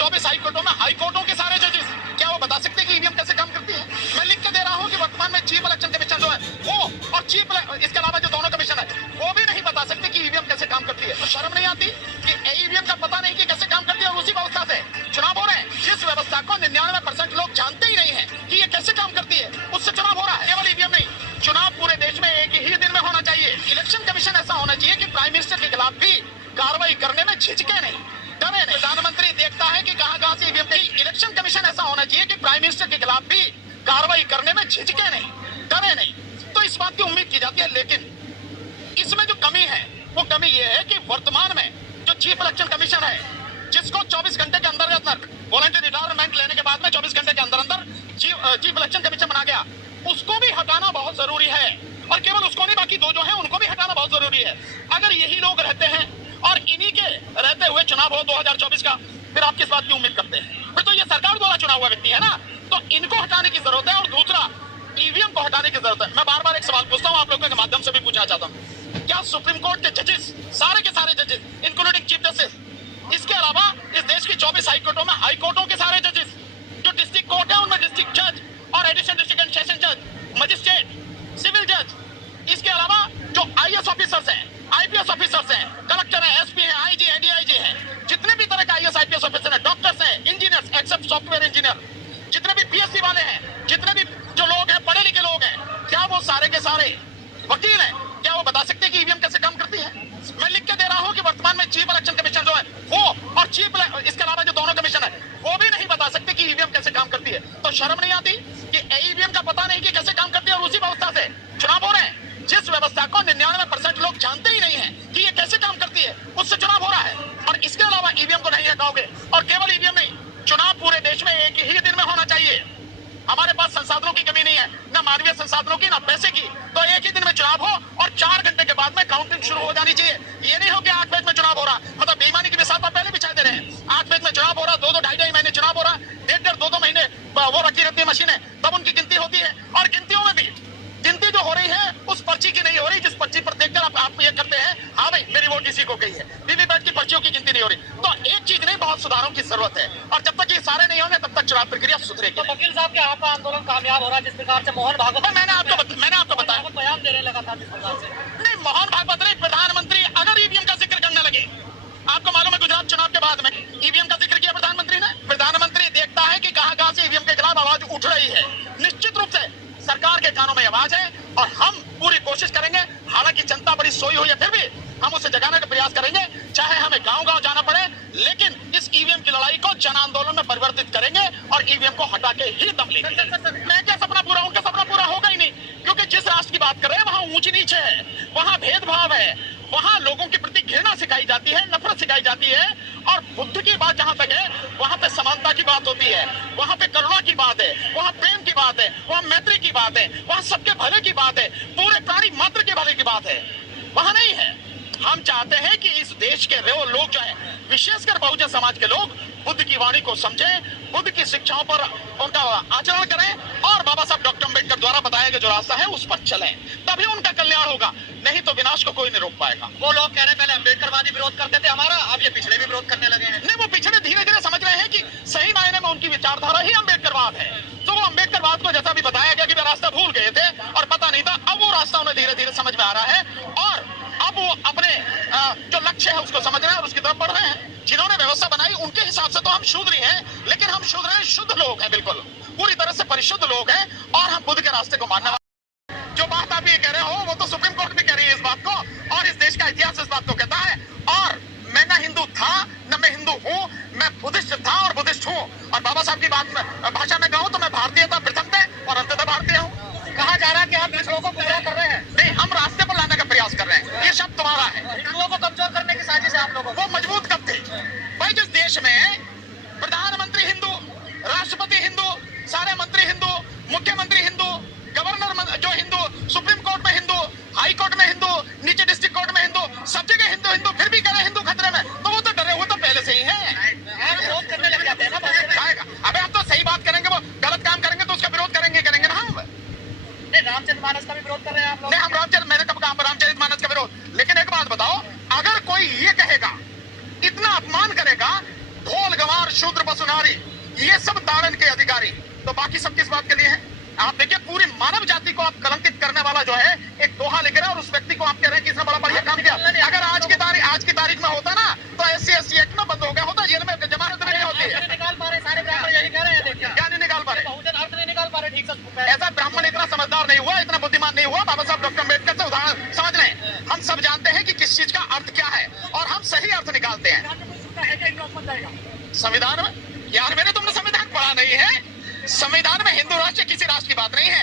24 high कोर्टों में high कोर्टों के सारे जजेस क्या वो बता सकते हैं कि ईवीएम कैसे काम करती है? मैं लिख के दे रहा हूँ कि वर्तमान में चीफ इलेक्शन कमीशन जो है वो और चीफ इसके अलावा जो दोनों कमीशन है वो भी नहीं बता सकते कि ईवीएम कैसे काम करती है। तो शर्म नहीं आती कि ईवीएम का पता नहीं कि कैसे काम करती है और उसी व्यवस्था से चुनाव हो रहे हैं, जिस व्यवस्था को 99% लोग जानते ही नहीं है कि ये कैसे काम करती है, उससे चुनाव हो रहा है। केवल ईवीएम नहीं, चुनाव पूरे देश में एक ही दिन में होना चाहिए। इलेक्शन कमीशन ऐसा होना चाहिए कि प्राइम मिनिस्टर के खिलाफ भी कार्रवाई करने में झिझके नहीं, डरे नहीं। प्रधानमंत्री देखता है कि कहां से ईवीएम की। इलेक्शन कमीशन ऐसा होना चाहिए कि प्राइम मिनिस्टर के खिलाफ भी कार्रवाई करने में झिझके नहीं, डरे नहीं। तो इस बात की उम्मीद की जाती है, लेकिन इसमें जो कमी है वो कमी ये है कि वर्तमान में जो चीफ इलेक्शन कमीशन है, जिसको 24 घंटे के अंदर वॉलंटरी रिटायरमेंट लेने के बाद में 24 घंटे के अंदर चीफ इलेक्शन कमीशन बना गया, उसको भी हटाना बहुत जरूरी है। और केवल उसको नहीं, बाकी दो जो है उनको भी हटाना बहुत जरूरी है। अगर यही लोग रहते हैं और इन्हीं के रहते हुए चुनाव हो 2024 का, फिर आप किस बात की उम्मीद करते हैं? फिर तो ये सरकार द्वारा चुना हुआ व्यक्ति है ना, तो इनको हटाने की जरूरत है। और दूसरा, ईवीएम को हटाने की जरूरत है। मैं बार बार एक सवाल पूछता हूं, आप लोगों के माध्यम से भी पूछना चाहता हूं, क्या सुप्रीम कोर्ट के जजेस, सारे के सारे जजेस इंक्लूडिंग चीफ जस्टिस, इसके अलावा इस देश की 24 हाई कोर्टों में हाई कोर्टों के सारे जजेस, जो डिस्ट्रिक्ट कोर्ट है उनमें डिस्ट्रिक्ट जज और एडिशनल डिस्ट्रिक्ट एंड सेशन जज, मजिस्ट्रेट, सिविल जज, इसके अलावा जो आईएएस ऑफिसर्स हैं, आईपीएस ऑफिसर्स हैं, कलेक्टर हैं, एसपी हैं, आईजी हैं, डीआईजी हैं, जितने भी तरह के आईएएस आईपीएस ऑफिसर हैं, डॉक्टर्स हैं, इंजीनियर्स एक्सेप्ट सॉफ्टवेयर इंजीनियर, जितने भी पीएचडी वाले हैं, जितने भी जो लोग हैं पढ़े लिखे लोग हैं, क्या वो सारे के सारे वकील हैं? क्या वो बता सकते हैं कि ईवीएम कैसे काम करती है? मैं लिख के दे रहा हूं कि वर्तमान में चीफ इलेक्शन कमीशन जो है वो और चीफ इसके अलावा जो दोनों कमीशन है वो भी नहीं बता सकते कि ईवीएम कैसे काम करती है। तो शर्म नहीं आती कि ईवीएम का पता नहीं कि कैसे काम करती है और उसी व्यवस्था से चुनाव हो रहे हैं, जिस व्यवस्था को 99% लोग जानते ही नहीं है कि ये कैसे काम करती है, उससे चुनाव हो रहा है। और इसके अलावा ईवीएम को नहीं हटाओगे, और केवल ईवीएम नहीं, चुनाव पूरे देश में एक ही दिन में होना चाहिए। हमारे पास संसाधनों की कमी नहीं है, न मानवीय संसाधनों की, न पैसे की। तो एक ही दिन में चुनाव हो और 4 घंटे के बाद में काउंटिंग शुरू हो जानी चाहिए। ये नहीं हो कि 8 बजे में चुनाव हो रहा, मतलब बेईमानी की मिसाल आप पहले बिछा दे रहे हैं। 8 बजे में चुनाव हो रहा, 2-2, 2.5 महीने चुनाव हो रहा, 1.5, 2-2 महीने वो रखी रहती है मशीनें, तब उनकी गिनती होती है। और गिनतियों में भी गिनती जो हो रही है उस पर्ची की नहीं हो रही, जिस पर्ची पर देखकर आप ये करते हैं, हाँ भाई मेरी वोट इसी को गई है, वीवीपैट की पर्चियों की गिनती नहीं हो रही। तो एक चीज नहीं, बहुत सुधारों की जरूरत है, और जब तक ये सारे नहीं होंगे तब तक चुनाव प्रक्रिया सुधरेगी। तो वकील साहब के आपका आंदोलन कामयाब हो रहा है, जिस प्रकार से मोहन भागवत, मैंने आपको बताया, बयान देने लगा था जिस प्रकार से। नहीं, मोहन भागवत नहीं, प्रधानमंत्री अगर ईवीएम का जिक्र करने लगे, आपको मालूम है गुजरात चुनाव के बाद में ईवीएम का जिक्र किया प्रधानमंत्री ने। प्रधानमंत्री देखता है कि कहां से ईवीएम के खिलाफ आवाज उठ रही है। निश्चित रूप से सरकार के कानों में आवाज है और हम पूरी कोशिश करेंगे, हालांकि जनता बड़ी सोई हुई है, फिर भी हम उसे जगाने का प्रयास करेंगे, चाहे हमें गांव-गांव जाना पड़े, लेकिन इस ईवीएम की लड़ाई को जन आंदोलन में परिवर्तित करेंगे और ईवीएम को हटा के ही दम लेंगे। मैं क्या सपना पूरा, उनका सपना पूरा होगा ही नहीं, क्योंकि जिस राष्ट्र की बात कर रहे हैं वहां ऊंच नीच है, वहां भेदभाव है, वहां लोगों के प्रति घृणा सिखाई जाती है, नफरत सिखाई जाती है। और बुद्ध की बात जहां तक है, वहां पे समानता की बात होती है, वहां पे करुणा की बात है, वहां प्रेम की बात है, वहां मैत्री की बात है, वहां सबके भले की बात है, पूरे प्राणी मात्र के भले की बात है, वहां नहीं है। हम चाहते हैं कि इस देश के लोग जो हैं, विशेषकर बहुजन समाज के लोग, बुद्ध की वाणी को समझें, बुद्ध की शिक्षाओं पर उनका आचरण करें और बाबा साहब डॉक्टर अम्बेडकर द्वारा बताया गया जो रास्ता है उस पर चलें, तभी उनका कल्याण होगा, नहीं तो विनाश को कोई नहीं रोक पाएगा। वो लोग कह रहे पहले अम्बेडकरवादी विरोध करते थे हमारा, अब ये पिछड़े भी विरोध करने लगे हैं। नहीं, वो पिछड़े धीरे धीरे समझ रहे हैं कि सही मायने में उनकी विचारधारा ही अम्बेडकरवाद है। तो वो अम्बेडकरवाद को जैसा भी बताया गया कि वे रास्ता भूल गए थे और पता नहीं था, अब वो रास्ता उन्हें धीरे धीरे समझ में आ रहा है और अब वो अपने जो लक्ष्य है उसको समझ रहे हैं और उसकी तरफ बढ़ रहे हैं। जिन्होंने व्यवस्था बनाई उनके हिसाब से तो हम शूद्र ही हैं, लेकिन हम शूद्र हैं, शुद्ध लोग हैं, बिल्कुल पूरी तरह से परिशुद्ध लोग हैं और हम बुद्ध के रास्ते को मानने वाले। जो बात आप ये कह रहे हो वो तो सुप्रीम कोर्ट भी कह रही है इस बात को, और इस देश का इतिहास इस बात को कहता है। और मैं न हिंदू था न मैं हिंदू हूँ, मैं बुद्धिस्ट था और बुद्धिस्ट हूँ। और बाबा साहब की बात भाषा में कहूँ तो मैं भारतीयता प्रथम पे और अंततः भारतीय हूँ। कहा जा रहा है कि आप पिछड़ों को पूरा कर रहे हैं। नहीं, हम रास्ते पर लाने का प्रयास कर रहे हैं, ये शब्द तुम्हारा है। हिंदुओं को कमजोर करने की साजिश है आप लोगों को। वो मजबूत कब थे भाई? जिस देश में प्रधानमंत्री हिंदू, राष्ट्रपति हिंदू, सारे मंत्री हिंदू, मुख्यमंत्री हिंदू, गवर्नर जो हिंदू, सुप्रीम कोर्ट में हिंदू, हाई कोर्ट में हिंदू, नीचे डिस्ट्रिक्ट कोर्ट में हिंदू, सब जगह हिंदू हिंदू, फिर भी कह रहे हिंदू खतरे में, तो वो तो डरे हुए तो पहले से ही है। विरोध करने लग जाते हैं ना। अबे हम तो सही बात करेंगे, वो गलत काम करेंगे तो उसका विरोध करेंगे ना हम। रामचरितमानस का भी विरोध कर रहे हैं आप लोग? नहीं, हम मैंने कब कहा रामचरितमानस का विरोध? लेकिन एक बात बताओ, अगर कोई ये कहेगा, इतना अपमान करेगा, ढोल शूद्र पशुनारी, ये सब ताड़न के अधिकारी, तो बाकी सब किस बात के लिए है? आप देखिए पूरी मानव जाति को आप कलंकित करने वाला जो है एक दोहा लिख रहा है और उस व्यक्ति को आप कह रहे हैं कि इसने बड़ा बढ़िया काम किया। अगर आज की तारीख में होता ना तो SC एक्ट में बंद हो गया होता, जेल में जमानत नहीं होती है। निकाल पा रहे सारे ब्राह्मण यही कह रहे हैं। देखिए क्या नहीं निकाल पा रहे? बहुजन अर्थ नहीं निकाल पा रहे ठीक से। ऐसा ब्राह्मण इतना समझदार नहीं हुआ, इतना बुद्धिमान नहीं हुआ। बाबा साहब डॉक्टर अम्बेडकर से उदाहरण समझ लें। हम सब जानते हैं कि किस चीज का अर्थ क्या है और हम सही अर्थ निकालते हैं। संविधान में यार मैंने तुमने संविधान पढ़ा नहीं है। संविधान में हिंदू राष्ट्र किसी राष्ट्र की बात नहीं है।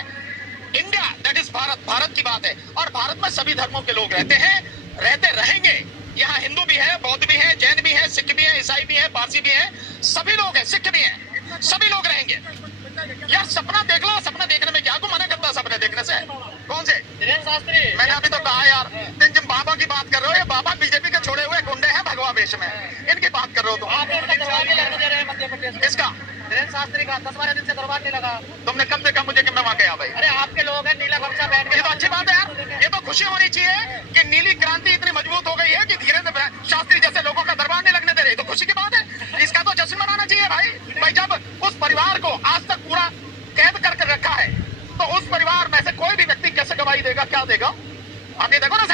India that is Bharat, Bharat की बात है। और भारत में सभी धर्मों के लोग रहते हैं, रहते रहेंगे। यहाँ हिंदू भी है, बौद्ध भी है, जैन भी है, सिख भी है, ईसाई भी है, पारसी भी है, सभी लोग हैं, सिख भी हैं, सभी लोग रहेंगे। यार सपना देख लो, सपना देखने में क्या को मना करता है? सपने देखने से कौन से? धीरेन्द्र शास्त्री, मैंने अभी तो कहा यार, जिन बाबा की बात कर रहे हो, ये बाबा बीजेपी के छोड़े हुए गुंडे हैं भगवा वेश में, इनकी बात कर रहे हो तुम। आप उनका दरबार नहीं लगने दे रहे हैं मध्य प्रदेश में। इसका धीरेन्द्र शास्त्री का 10-12 दिन से दरबार नहीं लगा। तुमने कब देखा मुझे कि मैं वहां गया भाई? अरे आपके लोग हैं नीला गमछा पहन के। ये तो अच्छी बात है यार, ये तो खुशी होनी चाहिए कि नीली क्रांति इतनी मजबूत हो गई है कि धीरेन्द्र शास्त्री जैसे लोगों का दरबार नहीं लगने दे रहे। तो खुशी की बात है, इसका तो जश्न मनाना चाहिए भाई। भाई जब उस परिवार को आज तक पूरा कैद करके रखा है तो उस परिवार में से कोई भी व्यक्ति कैसे गवाही देगा, क्या देगा? आप ये देखो ना।